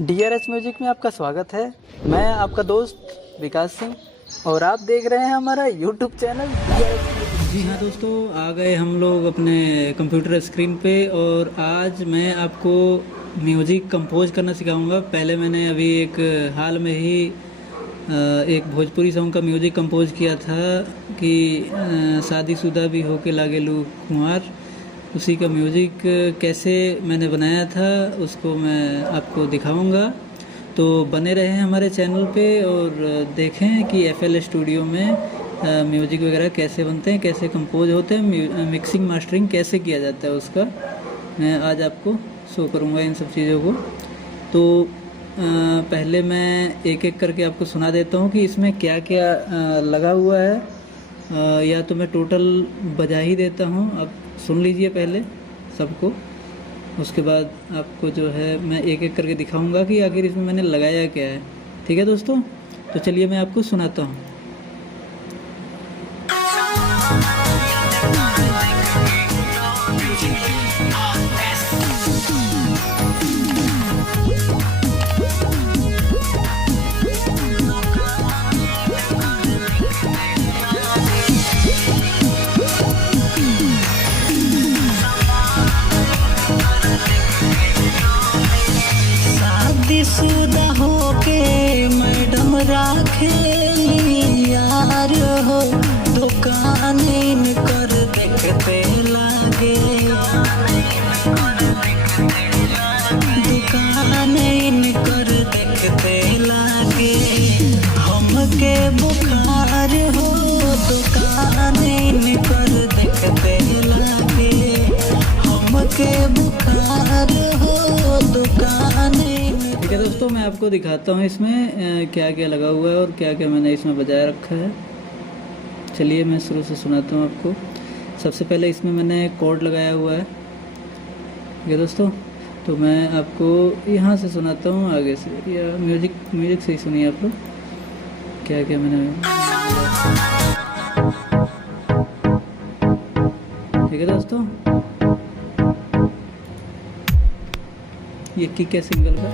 DRH music में आपका स्वागत है। मैं आपका दोस्त विकास सिंह और आप देख रहे हैं हमारा यूट्यूब चैनल DRH म्यूजिक। जी हाँ दोस्तों, आ गए हम लोग अपने कंप्यूटर स्क्रीन पे और आज मैं आपको म्यूज़िक कंपोज करना सिखाऊंगा। पहले मैंने अभी एक हाल में ही एक भोजपुरी सॉन्ग का म्यूज़िक कंपोज किया था कि शादीशुदा भी होके लागेलू कुंवार। उसी का म्यूज़िक कैसे मैंने बनाया था उसको मैं आपको दिखाऊंगा। तो बने रहें हमारे चैनल पे और देखें कि FL स्टूडियो में म्यूज़िक वगैरह कैसे बनते हैं, कैसे कंपोज होते हैं, मिक्सिंग मास्टरिंग कैसे किया जाता है उसका मैं आज आपको शो करूँगा इन सब चीज़ों को। तो पहले मैं एक एक करके आपको सुना देता हूँ कि इसमें क्या क्या लगा हुआ है। या तो मैं टोटल बजा ही देता हूँ, आप सुन लीजिए पहले सबको, उसके बाद आपको जो है मैं एक एक करके दिखाऊंगा कि आखिर इसमें मैंने लगाया क्या है। ठीक है दोस्तों, तो चलिए मैं आपको सुनाता हूँ। शादीशुदा होके मैडम राखेली यार हो, दुकान कर देखते लागे, दुकान कर देखते लागे, हमके बुखार हो, दुकान कर देखते लागे, हमके बुखार हो, दुकान। ठीक है दोस्तों, मैं आपको दिखाता हूँ इसमें क्या क्या लगा हुआ है और क्या क्या मैंने इसमें बजाय रखा है। चलिए मैं शुरू से सुनाता हूँ आपको। सबसे पहले इसमें मैंने कोड लगाया हुआ है। ठीक है दोस्तों, तो मैं आपको यहाँ से सुनाता हूँ आगे से, या म्यूजिक से ही सुनिए आप लोग क्या क्या मैंने। ठीक है दोस्तों, ये किक है सिंगल का,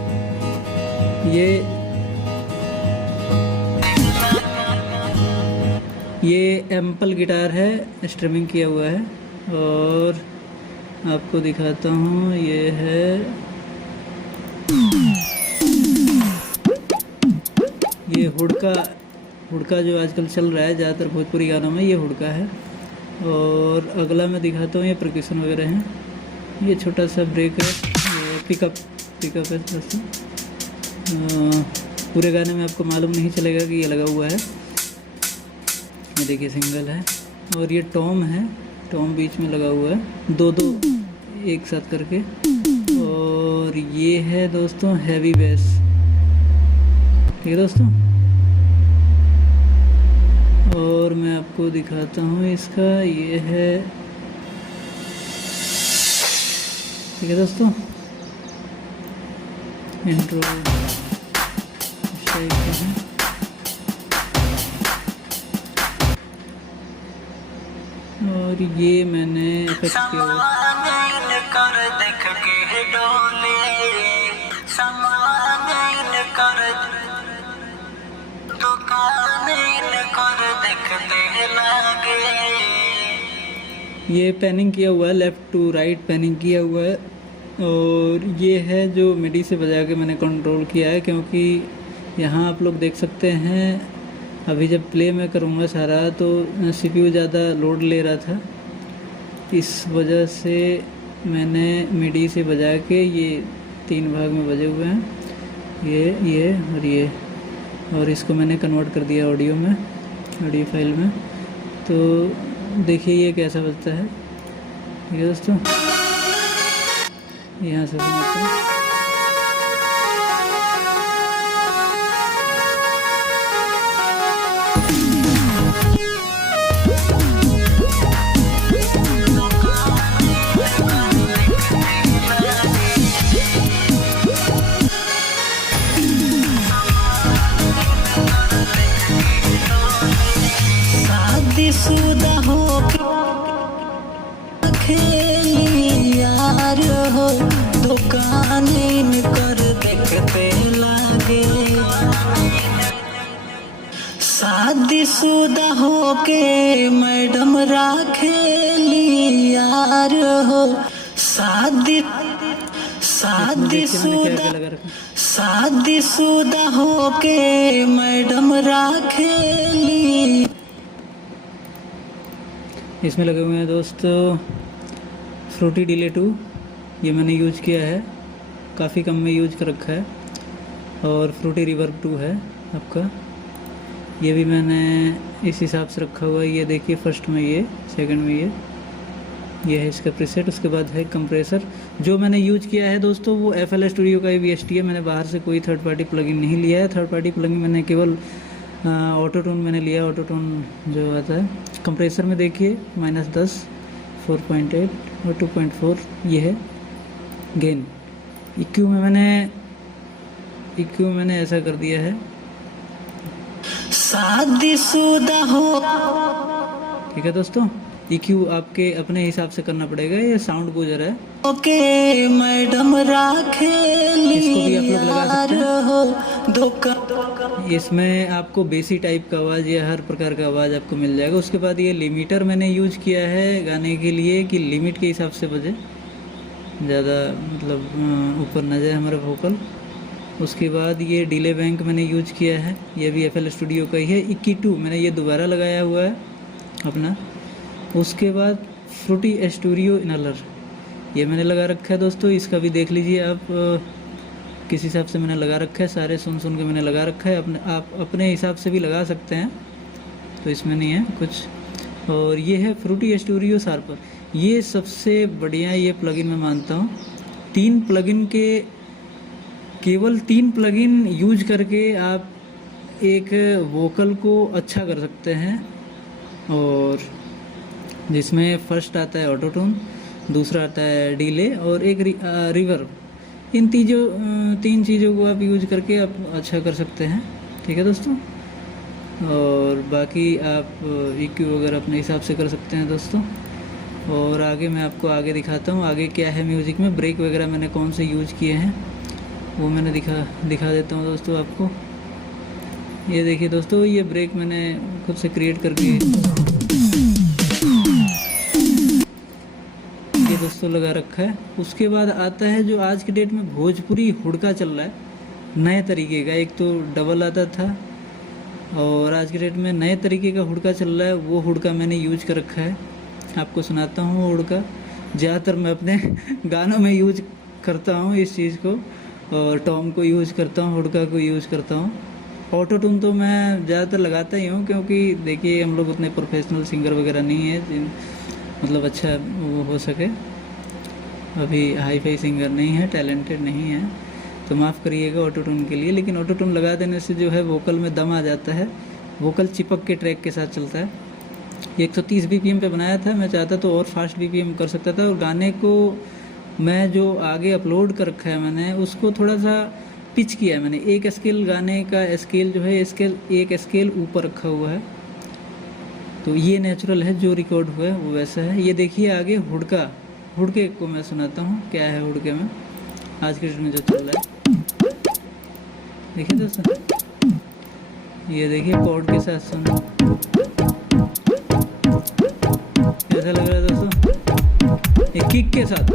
ये एम्पल गिटार है, स्ट्रीमिंग किया हुआ है। और आपको दिखाता हूँ, ये है ये हुड़का जो आजकल चल रहा है ज़्यादातर भोजपुरी गानों में, ये हुड़का है। और अगला मैं दिखाता हूँ, ये परक्यूशन वगैरह हैं। ये छोटा सा ब्रेक है, ये पिकअप है दोस्तों। पूरे गाने में आपको मालूम नहीं चलेगा कि ये लगा हुआ है। ये देखिए सिंगल है, और ये टॉम है, टॉम बीच में लगा हुआ है, दो एक साथ करके। और ये है दोस्तों हैवी बेस। ठीक है दोस्तों, और मैं आपको दिखाता हूँ इसका, ये है। ठीक है दोस्तों, इंट्रो इस टाइप का है। और ये मैंने इफेक्ट किया हुआ ये पैनिंग किया हुआ है, लेफ़्ट टू राइट पैनिंग किया हुआ है। और ये है जो मिडी से बजा के मैंने कंट्रोल किया है, क्योंकि यहाँ आप लोग देख सकते हैं अभी जब प्ले मैं करूँगा सारा तो CPU ज़्यादा लोड ले रहा था, इस वजह से मैंने मिडी से बजा के ये 3 भाग में बजे हुए हैं, ये और ये, और इसको मैंने कन्वर्ट कर दिया ऑडियो में, ऑडियो फाइल में। तो देखिए ये कैसा बजता है। ठीक है दोस्तों, यहाँ से सुनाते हैं। शादीशुदा होके खेली यार हो, दुकान शादीशुदा होके मैडम राखेली यार हो। क्या लगा रखा शादीशुदा होके मैडम राखेली। इसमें लगे हुए हैं दोस्तों फ्रूटी डिले 2, ये मैंने यूज किया है, काफ़ी कम में यूज कर रखा है। और फ्रूटी रिवर्ब 2 है आपका, ये भी मैंने इस हिसाब से रखा हुआ है। ये देखिए फर्स्ट में ये, सेकंड में ये है इसका प्रीसेट। उसके बाद है कंप्रेसर, जो मैंने यूज किया है दोस्तों वो FL स्टूडियो का ही VST है। मैंने बाहर से कोई थर्ड पार्टी प्लगइन नहीं लिया है। थर्ड पार्टी प्लगइन मैंने केवल ऑटो टून मैंने लिया, ऑटो टून जो आता है। कंप्रेसर में देखिए -10, 4.8 और 2.4 ये है गेन। EQ में मैंने ऐसा कर दिया है, शादीशुदा हो। ठीक है दोस्तों। EQ आपके अपने हिसाब से करना पड़ेगा, ये साउंड गुजर है। ओके मैडम राखेली इसको भी आप लोग लगा सकते हैं। हो धोखा। इसमें आपको बेसी टाइप का आवाज़ या हर प्रकार का आवाज़ आपको मिल जाएगा। उसके बाद ये लिमिटर मैंने यूज किया है गाने के लिए कि लिमिट के हिसाब से बजे, ज़्यादा मतलब ऊपर ना जाए हमारा वोकल। उसके बाद ये डिले बैंक मैंने यूज किया है, ये भी FL स्टूडियो का ही है। 21 मैंने ये दोबारा लगाया हुआ है अपना। उसके बाद फ्रूटी स्टूडियो इनलर ये मैंने लगा रखा है दोस्तों, इसका भी देख लीजिए आप किस हिसाब से मैंने लगा रखा है। सारे सुन के मैंने लगा रखा है, आप अपने हिसाब से भी लगा सकते हैं, तो इसमें नहीं है कुछ। और ये है फ्रूटी स्टूडियो शार्पर, ये सबसे बढ़िया ये प्लगइन मैं मानता हूँ। केवल 3 प्लगइन यूज करके आप एक वोकल को अच्छा कर सकते हैं। और जिसमें फर्स्ट आता है ऑटो टून, दूसरा आता है डिले और एक रिवर्ब। इन 3 चीज़ों को आप यूज करके आप अच्छा कर सकते हैं। ठीक है दोस्तों। और बाकी आप EQ वगैरह अपने हिसाब से कर सकते हैं दोस्तों। और आगे मैं आपको आगे दिखाता हूँ आगे क्या है म्यूज़िक में। ब्रेक वगैरह मैंने कौन से यूज किए हैं वो मैंने दिखा देता हूँ दोस्तों आपको। ये देखिए दोस्तों, ये ब्रेक मैंने खुद से क्रिएट करके ये दोस्तों लगा रखा है। उसके बाद आता है जो आज के डेट में भोजपुरी हुड़का चल रहा है नए तरीके का। एक तो डबल आता था और आज के डेट में नए तरीके का हुड़का चल रहा है, वो हुड़का मैंने यूज कर रखा है। आपको सुनाता हूँ वो हुड़का। ज़्यादातर मैं अपने गानों में यूज करता हूँ इस चीज़ को, और टॉम को यूज करता हूँ, हुड़का को यूज करता हूँ। ऑटो टून तो मैं ज़्यादातर लगाता ही हूँ, क्योंकि देखिए हम लोग उतने प्रोफेशनल सिंगर वगैरह नहीं है मतलब अच्छा वो हो सके। अभी हाई फाई सिंगर नहीं है, टैलेंटेड नहीं है, तो माफ़ करिएगा ऑटो टून के लिए। लेकिन ऑटो टून लगा देने से जो है वोकल में दम आ जाता है, वोकल चिपक के ट्रैक के साथ चलता है। 130 BPM पे बनाया था, मैं चाहता तो और फास्ट BPM कर सकता था। और गाने को मैं जो आगे अपलोड कर रखा है मैंने, उसको थोड़ा सा पिच किया है मैंने। एक स्केल गाने का स्केल जो है एक स्केल ऊपर रखा हुआ है, तो ये नेचुरल है, जो रिकॉर्ड हुआ है वो वैसा है। ये देखिए आगे हुड़के को मैं सुनाता हूँ क्या है हुड़के में आज के डेट में जो चल रहा है। देखिए दोस्तों, ये देखिए कॉर्ड के साथ सुनो, कैसा लग रहा है दोस्तों। ये किक के साथ,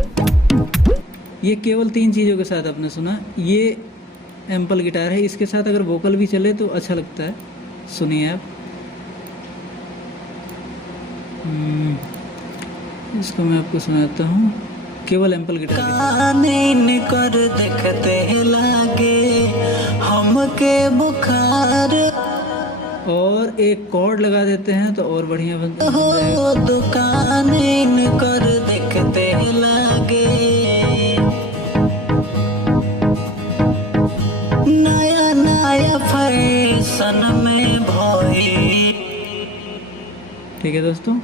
ये केवल 3 चीज़ों के साथ आपने सुना। ये एम्पल गिटार है, इसके साथ अगर वोकल भी चले तो अच्छा लगता है। सुनिए आप, इसको मैं आपको सुनाता हूँ केवल एम्पल गिटार के साथ। कान कर देखते लागे हमके बुखार और एक कॉर्ड लगा देते हैं तो और बढ़िया बनता है। हो, दुकान कर देखते लागे नया नया फैशन में भई। ठीक है दोस्तों।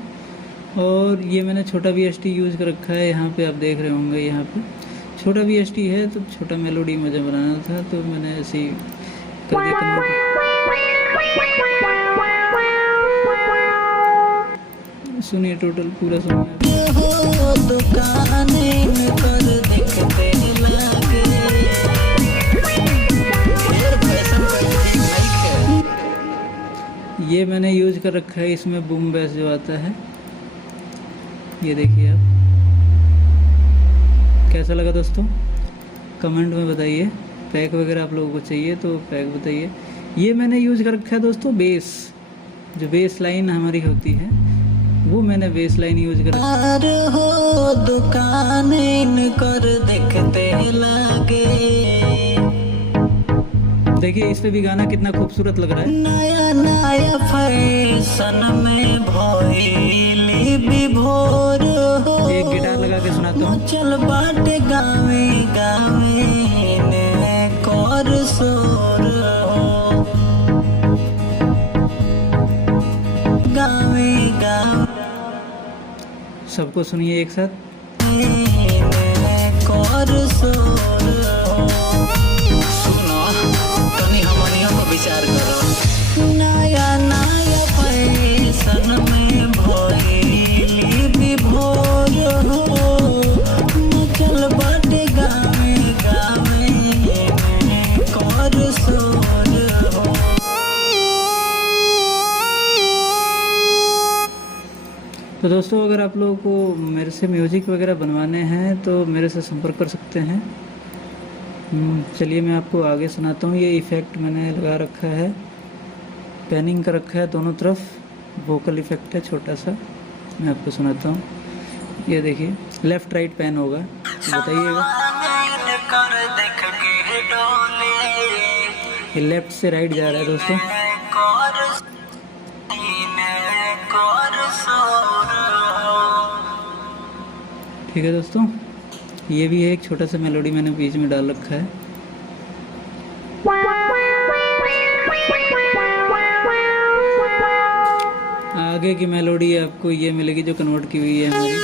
और ये मैंने छोटा VST यूज़ कर रखा है, यहाँ पे आप देख रहे होंगे, यहाँ पे छोटा VST है तो छोटा मेलोडी मुझे बनाना था, तो मैंने ऐसे ही कर दिया कन्वर्ट। सुनिए टोटल पूरा सुनिए। हो, दुकान कर देखते लागे ये मैंने यूज कर रखा है, इसमें बूम बेस जो आता है, ये देखिए आप। कैसा लगा दोस्तों, कमेंट में बताइए। पैक वगैरह आप लोगों को चाहिए तो पैक बताइए। ये मैंने यूज कर रखा है दोस्तों बेस, जो बेस लाइन हमारी होती है वो मैंने बेस लाइन यूज कर रखा है। यार हो दुकान कर देखते लागे, देखिए इस पे भी गाना कितना खूबसूरत लग रहा है। नया नया फैशन में भइली विभोर हो, एक गिटार लगा के सुनाता हूँ। चल बाटे गावे गावे ने कर सोर हो, गावे गावे सबको सुनिए एक साथ। कर सोर हो। सुनो तनी हमनियों को विचार करो, नया नया फैशन में भइली विभोर हो, चल बाटे गावे गावे कर सोर हो। तो दोस्तों अगर आप लोगों को मेरे से म्यूज़िक वगैरह बनवाने हैं तो मेरे से संपर्क कर सकते हैं। चलिए मैं आपको आगे सुनाता हूँ। ये इफ़ेक्ट मैंने लगा रखा है, पैनिंग कर रखा है दोनों तरफ, वोकल इफ़ेक्ट है छोटा सा, मैं आपको सुनाता हूँ। ये देखिए लेफ़्ट राइट पैन होगा, बताइएगा। ये लेफ़्ट से राइट जा रहा है दोस्तों। ठीक है दोस्तों, ये भी है एक छोटा सा मेलोडी मैंने बीच में डाल रखा है। आगे की मेलोडी आपको ये मिलेगी जो कन्वर्ट की हुई है हमारी।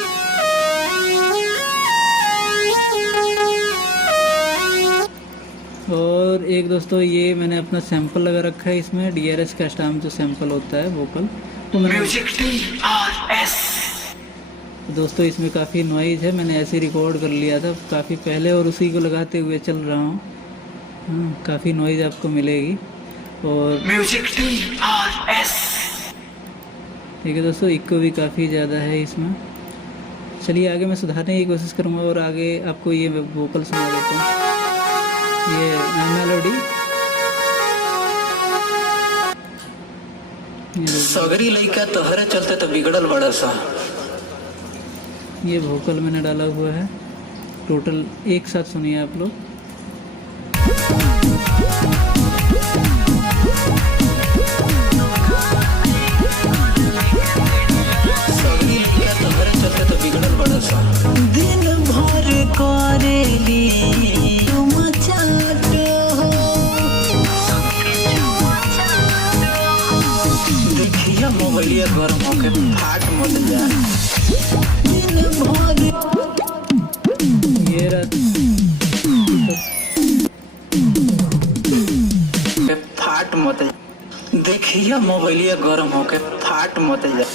और एक दोस्तों ये मैंने अपना सैंपल लगा रखा है इसमें, DRS का स्टाम्प जो सैंपल होता है वोकल, तो मैंने दोस्तों इसमें काफ़ी नॉइज़ है, मैंने ऐसे रिकॉर्ड कर लिया था काफ़ी पहले और उसी को लगाते हुए चल रहा हूँ। काफ़ी नॉइज़ आपको मिलेगी। और ठीक है दोस्तों, इको भी काफ़ी ज़्यादा है इसमें। चलिए आगे मैं सुधारने की कोशिश करूँगा और आगे आपको ये वोकल सुना देता हूँ। ये मेलोडी सगरी लइका तोहरे चलते तो बिगड़ल बड़ा सा। ये वोकल मैंने डाला हुआ है, टोटल एक साथ सुनिए आप लोग। सगरी लइका तोहरे चलते तो बिगड़ल बड़ा सा। दिन भर करेली तुम चाट हो, देखिया मोबाइलिया गरम होके फाट मत जा। ये रात फाट मत देखिए मोबाइलिया गरम होके फाट मत जा।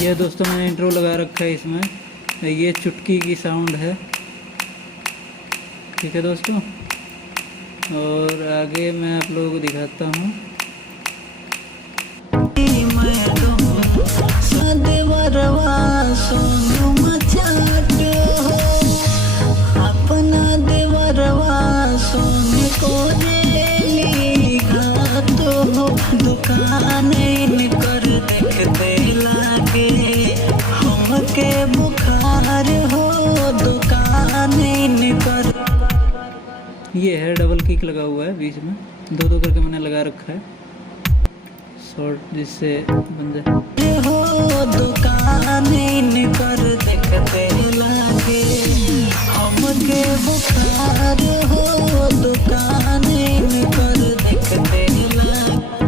ये दोस्तों मैंने इंट्रो लगा रखा है इसमें, ये चुटकी की साउंड है। ठीक है दोस्तों, और आगे मैं आप लोगों को दिखाता हूँ। अपना देवरवा सोने को देली घात हो, दुकान कर देखते लागे हमके बुखार हो, दुकान कर। ये है डबल किक लगा हुआ है बीच में, दो दो करके मैंने लगा रखा है शॉर्ट, जिससे बन जाए। हो दुकान कर देखते लागे हमके बुखार हो, दुकान कर देखते लागे।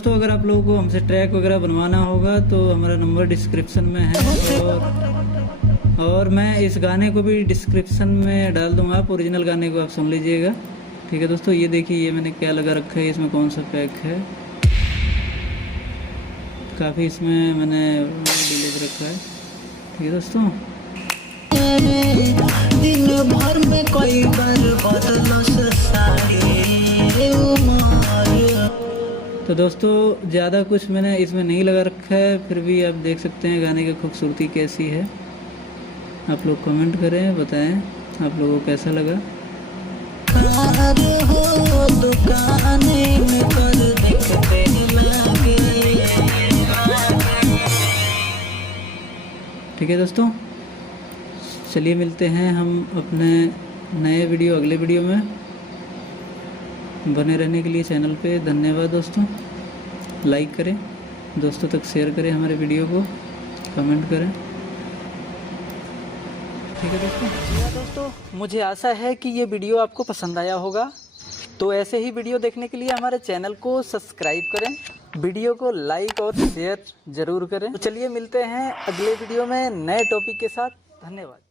दोस्तों अगर आप लोगों को हमसे ट्रैक वगैरह बनवाना होगा तो हमारा नंबर डिस्क्रिप्शन में है, और मैं इस गाने को भी डिस्क्रिप्शन में डाल दूंगा, आप ओरिजिनल गाने को आप सुन लीजिएगा। ठीक है दोस्तों, ये देखिए ये मैंने क्या लगा रखा है, इसमें कौन सा पैक है, काफ़ी इसमें मैंने डिलीट रखा है। ठीक है दोस्तों, दिन भर में कई बार बदलस साड़ी उमर। तो दोस्तों ज़्यादा कुछ मैंने इसमें नहीं लगा रखा है, फिर भी आप देख सकते हैं गाने की खूबसूरती कैसी है। आप लोग कमेंट करें, बताएं आप लोगों को कैसा लगा। कार हो दुकाने में कर दिखते लगे। ठीक है दोस्तों, चलिए मिलते हैं हम अपने नए वीडियो अगले वीडियो में। बने रहने के लिए चैनल पे धन्यवाद दोस्तों। लाइक करें, दोस्तों तक शेयर करें हमारे वीडियो को, कमेंट करें। ठीक है दोस्तों। जी हाँ दोस्तों, मुझे आशा है कि ये वीडियो आपको पसंद आया होगा। तो ऐसे ही वीडियो देखने के लिए हमारे चैनल को सब्सक्राइब करें, वीडियो को लाइक और शेयर ज़रूर करें। तो चलिए मिलते हैं अगले वीडियो में नए टॉपिक के साथ। धन्यवाद।